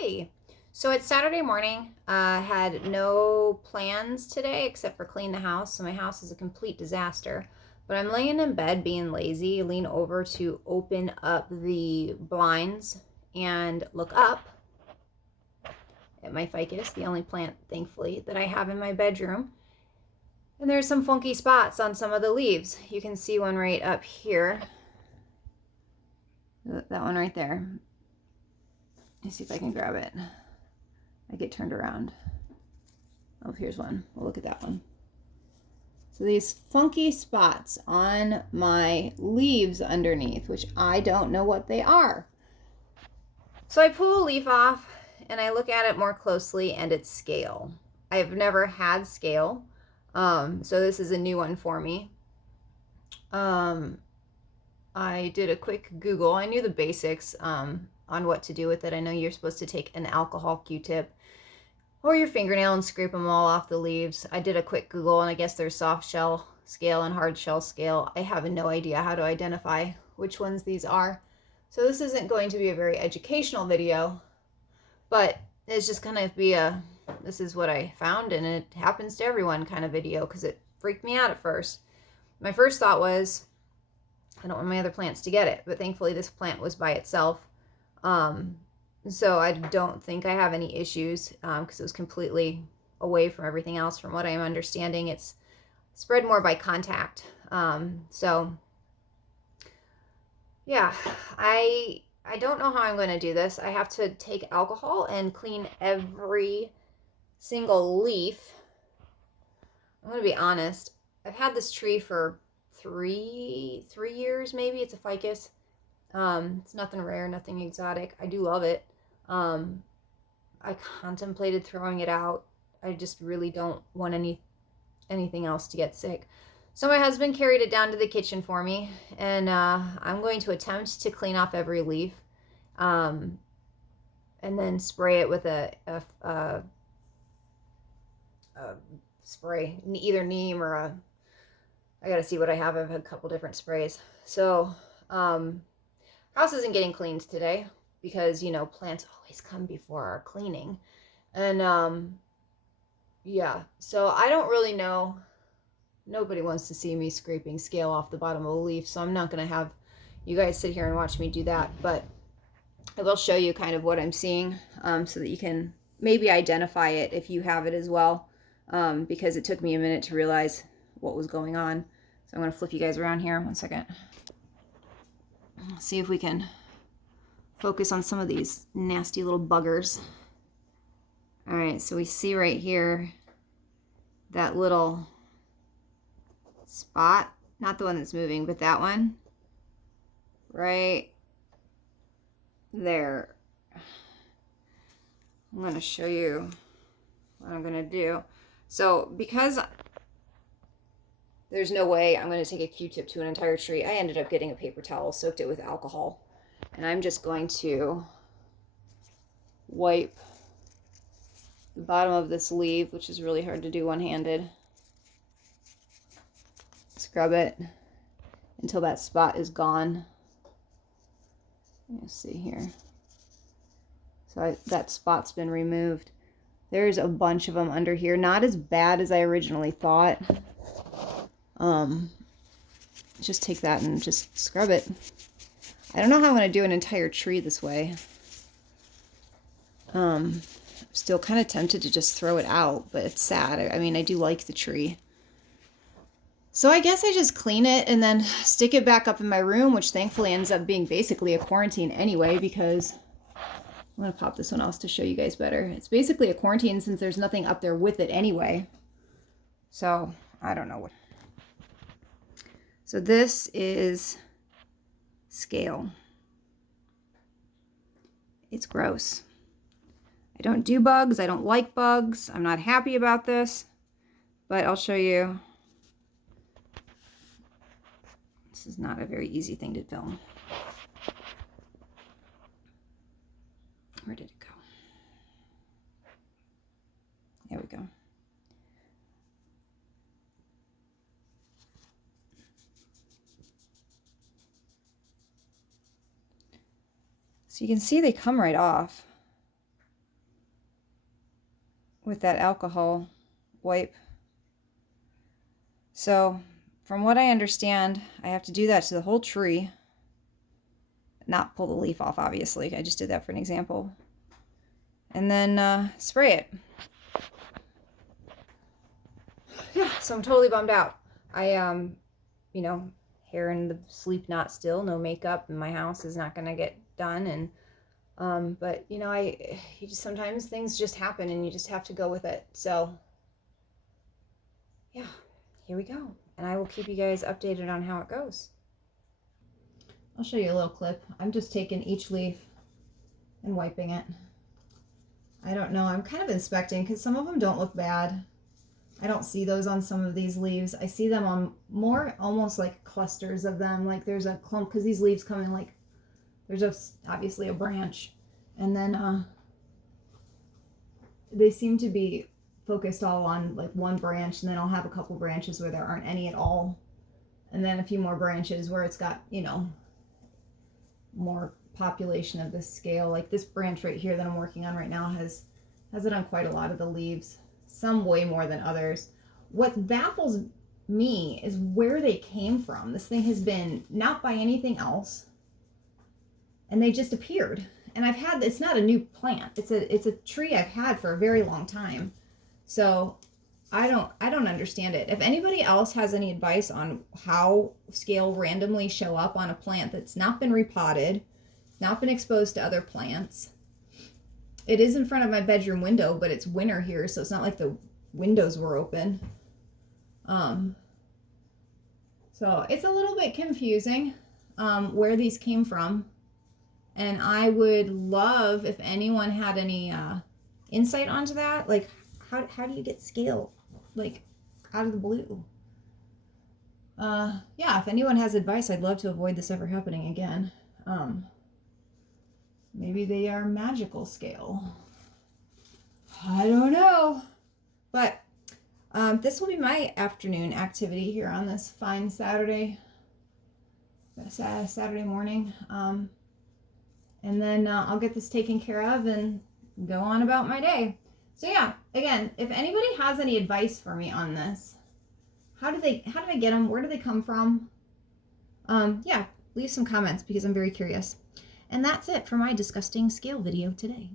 Hey, so it's Saturday morning. I had no plans today except for clean the house. So my house is a complete disaster. But I'm laying in bed being lazy, lean over to open up the blinds and look up at my ficus, the only plant, thankfully, that I have in my bedroom. And there's some funky spots on some of the leaves. You can see one right up here. That one right there. Let's see if I can grab it. I get turned around. Oh, here's one. We'll look at that one. So these funky spots on my leaves underneath, which I don't know what they are. So I pull a leaf off and I look at it more closely and it's scale. I've never had scale. So this is a new one for me. I did a quick Google. I knew the basics on what to do with it. I know you're supposed to take an alcohol Q-tip or your fingernail and scrape them all off the leaves. I did a quick Google and I guess there's soft shell scale and hard shell scale. I have no idea how to identify which ones these are. So this isn't going to be a very educational video, but it's just going to be a, this is what I found and it happens to everyone kind of video because it freaked me out at first. My first thought was, I don't want my other plants to get it, but thankfully this plant was by itself. So I don't think I have any issues because it was completely away from everything else. From what I'm understanding, it's spread more by contact. So yeah, I don't know how I'm going to do this. I have to take alcohol and clean every single leaf. I'm going to be honest. I've had this tree for three years maybe. It's a ficus. It's nothing rare, nothing exotic. I do love it. I contemplated throwing it out. I just really don't want anything else to get sick. So my husband carried it down to the kitchen for me, and I'm going to attempt to clean off every leaf, and then spray it with a spray, either neem or a. I gotta see what I have. I've had a couple different sprays. So, house isn't getting cleaned today because, you know, plants always come before our cleaning. And, yeah, so I don't really know. Nobody wants to see me scraping scale off the bottom of a leaf, so I'm not going to have you guys sit here and watch me do that. But I will show you kind of what I'm seeing so that you can maybe identify it if you have it as well, because it took me a minute to realize what was going on. So I'm going to flip you guys around here. 1 second. See if we can focus on some of these nasty little buggers. All right, so we see right here that little spot, not the one that's moving, but that one right there. I'm going to show you what I'm going to do. So because there's no way I'm going to take a Q-tip to an entire tree, I ended up getting a paper towel, soaked it with alcohol, and I'm just going to wipe the bottom of this leaf, which is really hard to do one-handed. Scrub it until that spot is gone. Let's see here. So that spot's been removed. There's a bunch of them under here. Not as bad as I originally thought. Just take that and just scrub it. I don't know how I'm going to do an entire tree this way. I'm still kind of tempted to just throw it out, but it's sad. I mean, I do like the tree. So I guess I just clean it and then stick it back up in my room, which thankfully ends up being basically a quarantine anyway, because I'm going to pop this one else to show you guys better. It's basically a quarantine since there's nothing up there with it anyway. So I don't know what. So this is scale. It's gross. I don't do bugs. I don't like bugs. I'm not happy about this, but I'll show you. This is not a very easy thing to film. Where did it go? There we go. So you can see they come right off. with that alcohol wipe. So from what I understand, I have to do that to the whole tree. Not pull the leaf off, obviously. I just did that for an example. And then spray it. Yeah, so I'm totally bummed out. I you know, hair in the sleep knot still, no makeup in my house is not gonna get done, and but you know, you just sometimes things just happen and you just have to go with it. So yeah, here we go. And I will keep you guys updated on how it goes. I'll show you a little clip. I'm just taking each leaf and wiping it. I don't know, I'm kind of inspecting because some of them don't look bad. I don't see those on some of these leaves. I see them on more almost like clusters of them. Like there's a clump, because these leaves come in like, there's obviously a branch. And then they seem to be focused all on like one branch, and then I'll have a couple branches where there aren't any at all. And then a few more branches where it's got, you know, more population of this scale. Like this branch right here that I'm working on right now has it on quite a lot of the leaves. Some way more than others. What baffles me is where they came from. This thing has been not by anything else, and they just appeared. And it's not a new plant. It's a tree I've had for a very long time. So I don't understand it. If anybody else has any advice on how scale randomly show up on a plant that's not been repotted, not been exposed to other plants. It is in front of my bedroom window, but it's winter here, so it's not like the windows were open. So it's a little bit confusing where these came from. And I would love if anyone had any insight onto that. Like, how do you get scale, like, out of the blue? Yeah, if anyone has advice, I'd love to avoid this ever happening again. Maybe they are magical scale. I don't know. But this will be my afternoon activity here on this fine Saturday morning. And then I will get this taken care of and go on about my day. So yeah, again, if anybody has any advice for me on this, how did I get them? Where do they come from? Yeah, leave some comments because I'm very curious. And that's it for my disgusting scale video today.